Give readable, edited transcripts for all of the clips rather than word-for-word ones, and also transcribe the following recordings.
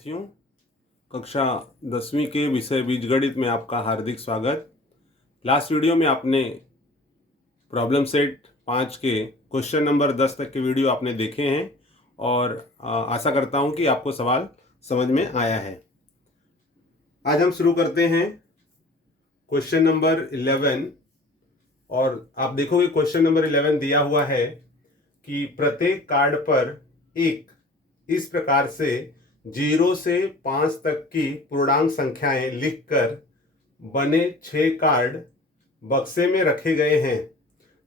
विद्यार्थियों, कक्षा 10वीं के विषय बीजगणित में आपका हार्दिक स्वागत। लास्ट वीडियो में आपने प्रॉब्लम सेट 5 के क्वेश्चन नंबर 10 तक के वीडियो आपने देखे हैं और आशा करता हूं कि आपको सवाल समझ में आया है। आज हम शुरू करते हैं क्वेश्चन नंबर 11 और आप देखोगे क्वेश्चन नंबर 11 दिया हुआ है कि प्रत्येक कार्ड पर एक इस प्रकार से 0 से 5 तक की पूर्णांक संख्याएं लिखकर बने 6 कार्ड बक्से में रखे गए हैं।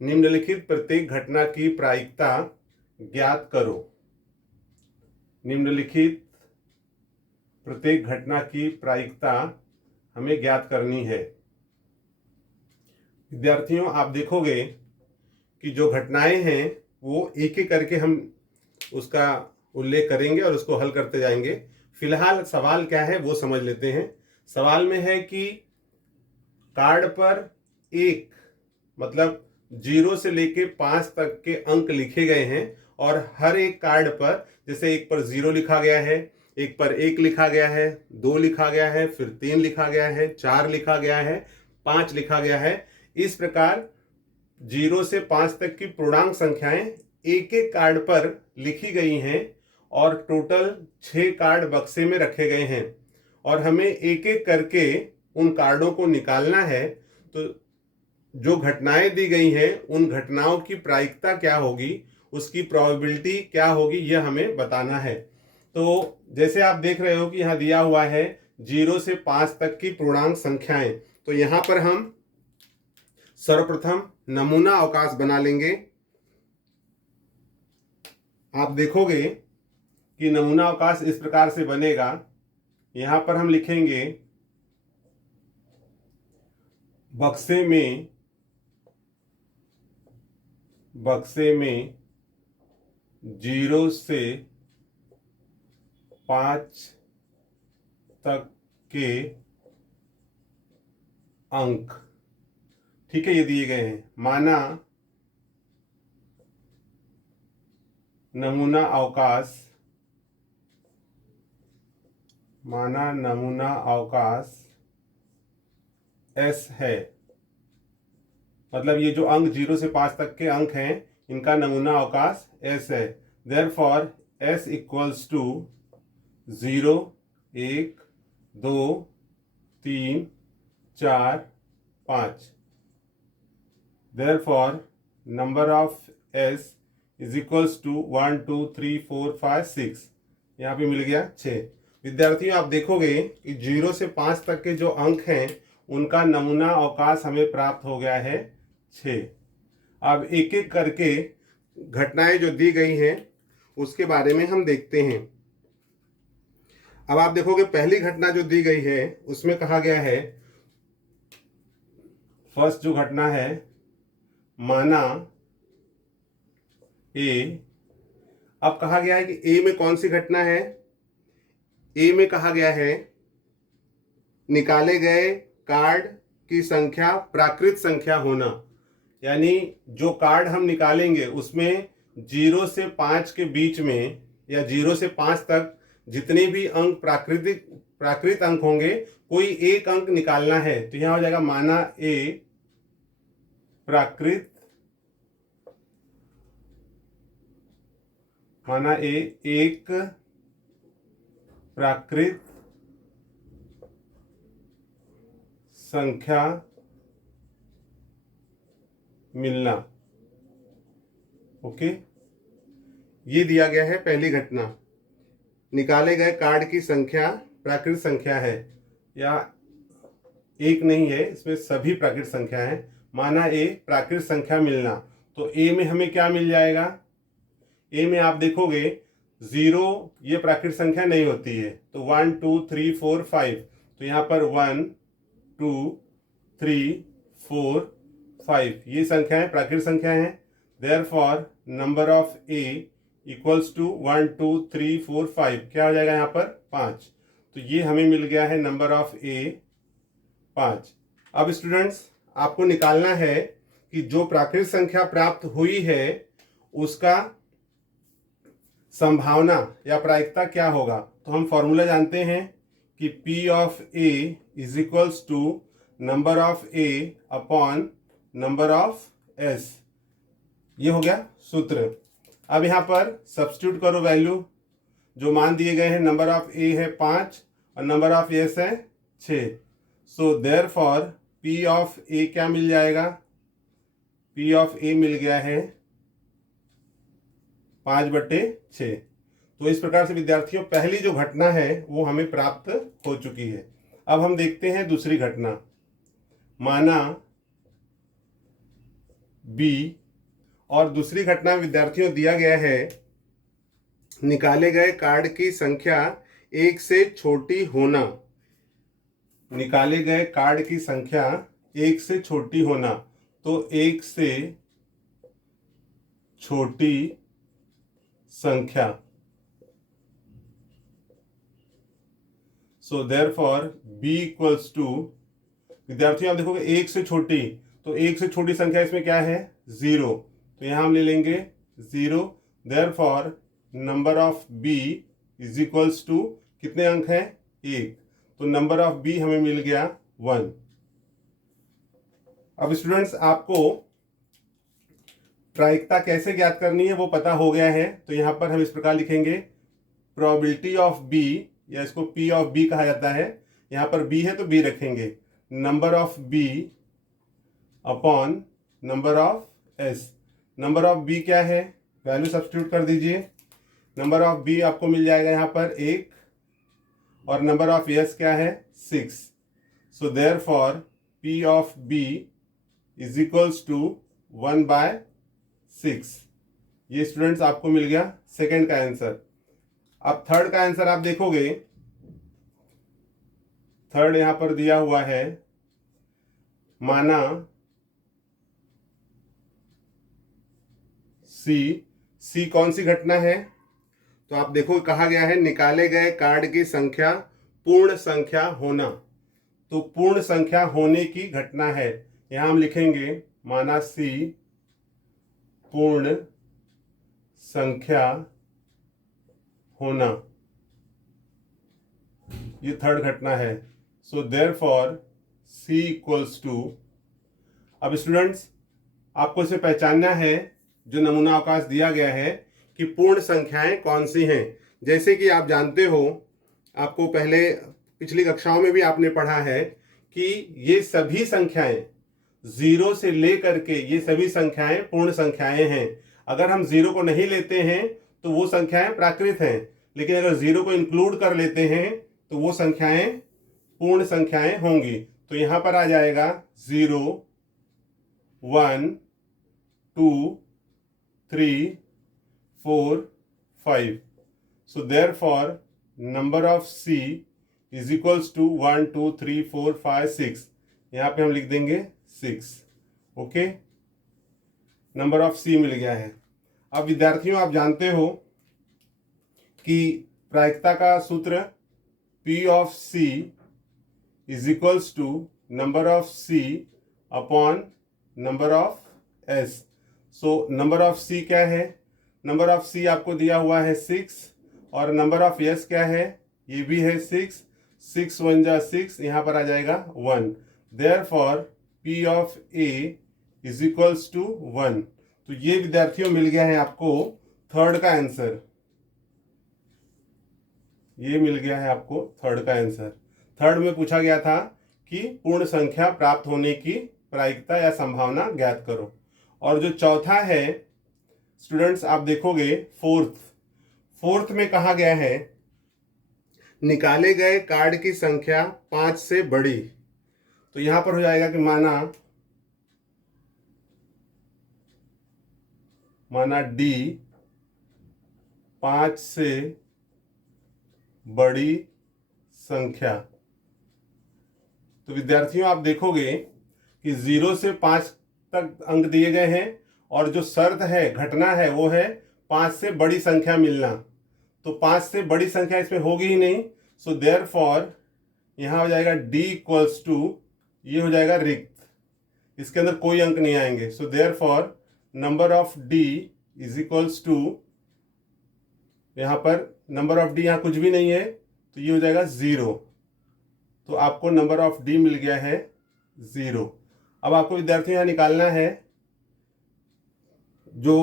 निम्नलिखित प्रत्येक घटना की प्रायिकता ज्ञात करो। निम्नलिखित प्रत्येक घटना की प्रायिकता हमें ज्ञात करनी है। विद्यार्थियों, आप देखोगे कि जो घटनाएं हैं वो एक एक करके हम उसका उल्लेख करेंगे और उसको हल करते जाएंगे। फिलहाल सवाल क्या है वो समझ लेते हैं। सवाल में है कि कार्ड पर एक मतलब 0 से लेके 5 तक के अंक लिखे गए हैं और हर एक कार्ड पर, जैसे एक पर 0 लिखा गया है, एक पर 1 लिखा गया है, 2 लिखा गया है, फिर 3 लिखा गया है, 4 लिखा गया है, 5 लिखा गया है। इस प्रकार 0 से 5 तक की पूर्णांक संख्याएं एक एक कार्ड पर लिखी गई हैं और टोटल 6 कार्ड बक्से में रखे गए हैं और हमें एक एक करके उन कार्डों को निकालना है। तो जो घटनाएं दी गई हैं उन घटनाओं की प्रायिकता क्या होगी, उसकी प्रोबेबिलिटी क्या होगी, यह हमें बताना है। तो जैसे आप देख रहे हो कि यहाँ दिया हुआ है 0 से 5 तक की पूर्णांक संख्याएं। तो यहाँ पर हम सर्वप्रथम नमूना अवकाश बना लेंगे। आप देखोगे कि नमूना अवकाश इस प्रकार से बनेगा। यहां पर हम लिखेंगे बक्से में 0 से 5 तक के अंक, ठीक है, ये दिए गए हैं। माना नमूना अवकाश S है, मतलब ये जो अंक 0 से 5 तक के अंक हैं इनका नमूना अवकाश S है। Therefore S equals to 0, 1, 2, 3, 4, 5। Therefore number of S is equals to 1, 2, 3, 4, 5, 6। यहाँ पे मिल गया 6। विद्यार्थियों, आप देखोगे कि 0 से 5 तक के जो अंक हैं उनका नमूना अवकाश हमें प्राप्त हो गया है 6। अब एक एक करके घटनाएं जो दी गई हैं उसके बारे में हम देखते हैं। अब आप देखोगे पहली घटना जो दी गई है उसमें कहा गया है, फर्स्ट जो घटना है, माना ए। अब कहा गया है कि ए में कौन सी घटना है। ए में कहा गया है निकाले गए कार्ड की संख्या प्राकृत संख्या होना, यानी जो कार्ड हम निकालेंगे उसमें 0 से 5 के बीच में या 0 से 5 तक जितने भी अंक प्राकृत अंक होंगे कोई एक अंक निकालना है। तो यहां हो जाएगा माना ए प्राकृत, माना ए एक प्राकृत संख्या मिलना। ओके, ये दिया गया है पहली घटना। निकाले गए कार्ड की संख्या प्राकृत संख्या है, या एक नहीं है, इसमें सभी प्राकृत संख्या है। माना ए प्राकृत संख्या मिलना। तो ए में हमें क्या मिल जाएगा। ए में आप देखोगे 0 ये प्राकृत संख्या नहीं होती है, तो 1, 2, 3, 4, 5। तो यहाँ पर 1, 2, 3, 4, 5 ये संख्याएं प्राकृत संख्या हैं। Therefore number of A equals to 1, 2, 3, 4, 5। क्या हो जाएगा यहाँ पर 5। तो ये हमें मिल गया है नंबर ऑफ ए 5। अब स्टूडेंट्स, आपको निकालना है कि जो प्राकृत संख्या प्राप्त हुई है उसका संभावना या प्रायिकता क्या होगा, तो हम फॉर्मूला जानते हैं कि P of A is equals to number of A upon number of S। ये हो गया सूत्र। अब यहाँ पर सब्स्टिट्यूट करो वैल्यू, जो मान दिए गए हैं, नंबर ऑफ A है 5 और नंबर ऑफ S है 6। So therefore P of A क्या मिल जाएगा, P ऑफ A मिल गया है 5/6। तो इस प्रकार से विद्यार्थियों पहली जो घटना है वो हमें प्राप्त हो चुकी है। अब हम देखते हैं दूसरी घटना। माना B, और दूसरी घटना विद्यार्थियों दिया गया है निकाले गए कार्ड की संख्या 1 से छोटी होना। निकाले गए कार्ड की संख्या 1 से छोटी होना, तो 1 से छोटी संख्या। So therefore B equals to, विद्यार्थियों आप देखोगे 1 से छोटी, तो 1 से छोटी संख्या इसमें क्या है 0, तो यहां हम ले लेंगे 0। Therefore number of B is equals to, कितने अंक हैं 1, तो नंबर ऑफ B हमें मिल गया 1। अब स्टूडेंट्स आपको प्रायिकता कैसे ज्ञात करनी है वो पता हो गया है, तो यहां पर हम इस प्रकार लिखेंगे प्रोबेबिलिटी ऑफ B, या इसको P ऑफ B कहा जाता है। यहां पर B है तो B रखेंगे, number of B upon number of S। Number of B क्या है, वैल्यू सब्स्टिट्यूट कर दीजिए। नंबर ऑफ B आपको मिल जाएगा यहाँ पर 1, और नंबर ऑफ S क्या है 6। So therefore P of B is equals to 1/6। ये स्टूडेंट्स आपको मिल गया सेकेंड का आंसर। अब थर्ड का आंसर आप देखोगे, थर्ड यहां पर दिया हुआ है, माना सी कौन सी घटना है, तो आप देखो कहा गया है निकाले गए कार्ड की संख्या पूर्ण संख्या होना, तो पूर्ण संख्या होने की घटना है। यहां हम लिखेंगे माना C पूर्ण संख्या होना, ये थर्ड घटना है। So therefore C equals to, अब स्टूडेंट्स आपको इसे पहचानना है, जो नमूना अवकाश दिया गया है कि पूर्ण संख्याएं कौन सी हैं। जैसे कि आप जानते हो, आपको पहले पिछली कक्षाओं में भी आपने पढ़ा है कि ये सभी संख्याएं 0 से लेकर के, ये सभी संख्याएं पूर्ण संख्याएं हैं। अगर हम 0 को नहीं लेते हैं तो वो संख्याएं प्राकृत हैं, लेकिन अगर 0 को इंक्लूड कर लेते हैं तो वो संख्याएं पूर्ण संख्याएं होंगी। तो यहां पर आ जाएगा 0, 1, 2, 3, 4, 5। So therefore number of C is equals to 1, 2, 3, 4, 5, 6। यहाँ पे हम लिख देंगे 6। ओके, नंबर ऑफ C मिल गया है। अब विद्यार्थियों आप जानते हो कि प्रायिकता का सूत्र P of C is equals to number of C upon number of S। So number of C क्या है, नंबर ऑफ C आपको दिया हुआ है 6, और नंबर ऑफ S क्या है, ये भी है 6। 6 1 जा 6, यहाँ पर आ जाएगा 1। Therefore P of A is equals to 1। तो ये विद्यार्थियों मिल गया है आपको थर्ड का आंसर। ये मिल गया है आपको थर्ड का आंसर। थर्ड में पूछा गया था कि पूर्ण संख्या प्राप्त होने की प्रायिकता या संभावना ज्ञात करो। और जो चौथा है स्टूडेंट्स आप देखोगे फोर्थ में कहा गया है निकाले गए कार्ड की संख्या 5 से बड़ी। तो यहां पर हो जाएगा कि माना D 5 से बड़ी संख्या। तो विद्यार्थियों आप देखोगे कि 0 से 5 तक अंक दिए गए हैं, और जो शर्त है, घटना है, वो है 5 से बड़ी संख्या मिलना। तो 5 से बड़ी संख्या इसमें होगी ही नहीं। सो देयरफॉर यहां हो जाएगा D इक्वल्स टू, ये हो जाएगा रिक्त, इसके अंदर कोई अंक नहीं आएंगे। So therefore number of D is equals to यहाँ पर नंबर ऑफ डी यहाँ कुछ भी नहीं है तो ये हो जाएगा 0। तो आपको नंबर ऑफ डी मिल गया है 0। अब आपको विद्यार्थियों यहाँ निकालना है जो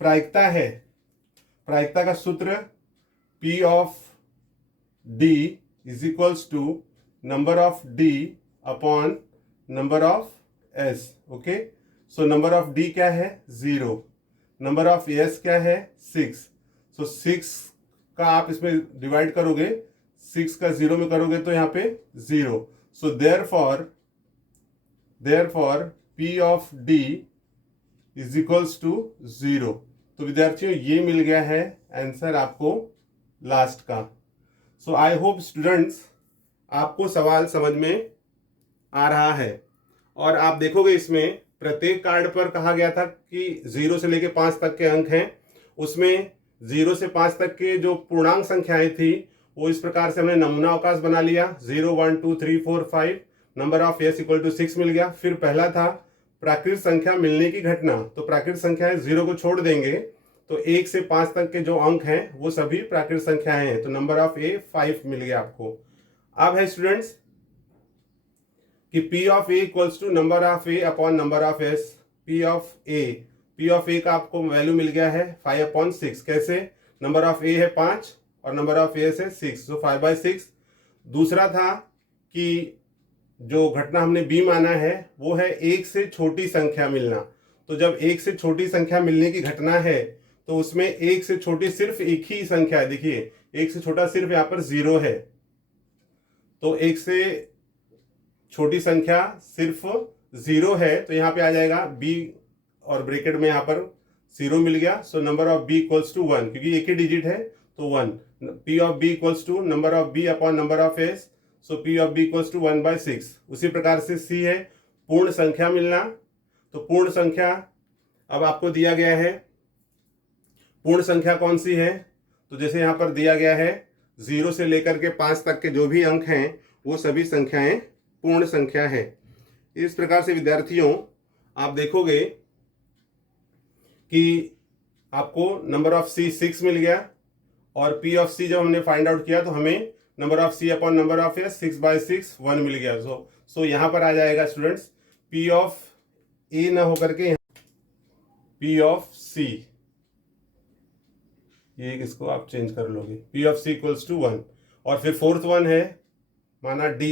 प्रायिकता है, प्रायिकता का सूत्र P of D is equals to number of D upon number of S। Okay, so number of D क्या है 0, नंबर ऑफ S क्या है 6। सो 6 का आप इसमें डिवाइड करोगे, 6 का 0 में करोगे तो यहाँ पे 0। So therefore P of D is equals to 0। तो विद्यार्थियों ये मिल गया है आंसर आपको लास्ट का। सो आई होप स्टूडेंट्स आपको सवाल समझ में आ रहा है। और आप देखोगे इसमें प्रत्येक कार्ड पर कहा गया था कि 0 से लेके 5 तक के अंक हैं, उसमें 0 से 5 तक के जो पूर्णांक संख्याएं थी वो इस प्रकार से हमने नमूना अवकाश बना लिया, 0 1 2 3 4 5, number of S equal to 6 मिल गया। फिर पहला था प्राकृत संख्या मिलने की घटना, तो प्राकृत संख्याएं 0 को छोड़ देंगे तो 1 से 5 तक के जो अंक हैं वो सभी प्राकृत संख्याएं हैं, तो नंबर ऑफ ए 5 मिल गया आपको। अब है स्टूडेंट्स कि P of A equals to number of A upon number of S. P of A का आपको वैल्यू मिल गया है 5/6। कैसे? नंबर ऑफ ए है 5 और नंबर ऑफ एस है 6, सो 5/6। दूसरा था कि जो घटना हमने बी माना है वो है 1 से छोटी संख्या मिलना। तो जब 1 से छोटी संख्या मिलने की घटना है तो उसमें 1 से छोटी सिर्फ एक ही संख्या है। देखिए 1 से छोटा सिर्फ यहाँ पर 0 है, तो 1 से छोटी संख्या सिर्फ 0 है, तो यहाँ पे आ जाएगा बी और ब्रैकेट में यहाँ पर 0 मिल गया। So number of B equals to 1, क्योंकि एक ही डिजिट है तो 1। P of B equals to number of B upon number of S, so P of B equals to 1/6। उसी प्रकार से C है पूर्ण संख्या मिलना, तो पूर्ण संख्या अब आपको दिया गया है, पूर्ण संख्या कौन सी है? तो जैसे यहाँ पर दिया गया है 0 से लेकर के 5 तक के जो भी अंक हैं वो सभी संख्याएं पूर्ण संख्या है। इस प्रकार से विद्यार्थियों आप देखोगे कि आपको नंबर ऑफ C 6 मिल गया, और P ऑफ C जब हमने फाइंड आउट किया तो हमें number of C upon number of S 6/6 1 मिल गया। सो यहाँ पर आ जाएगा स्टूडेंट्स P ऑफ A ना होकर के P ऑफ C, ये इसको आप चेंज कर लोगे, P of C equals to 1। और फिर फोर्थ वन है माना D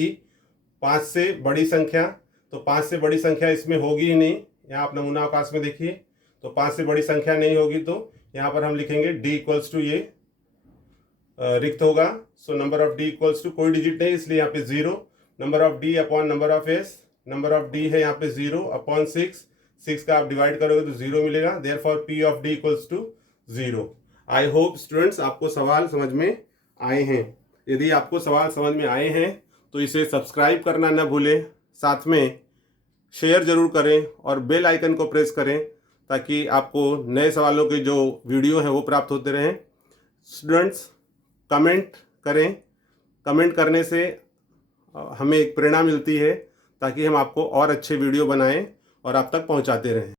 5 से बड़ी संख्या, तो 5 से बड़ी संख्या इसमें होगी ही नहीं। यहाँ आप नमूना अवकाश में देखिए तो 5 से बड़ी संख्या नहीं होगी, तो यहाँ पर हम लिखेंगे D इक्वल्स टू, ये रिक्त होगा। So number of D equals to, कोई डिजिट नहीं इसलिए यहाँ पे 0, number of D upon number of S, number of D है यहाँ पे 0 अपॉन 6 का आप डिवाइड करोगे तो 0 मिलेगा। Therefore P of D equals to 0। I hope students आपको सवाल समझ में आए हैं। यदि आपको सवाल समझ में आए हैं तो इसे सब्सक्राइब करना न भूलें, साथ में शेयर जरूर करें और बेल आइकन को प्रेस करें ताकि आपको नए सवालों के जो वीडियो हैं वो प्राप्त होते रहें। स्टूडेंट्स कमेंट करें, कमेंट करने से हमें एक प्रेरणा मिलती है ताकि हम आपको और अच्छे वीडियो बनाएं और आप तक पहुंचाते रहें।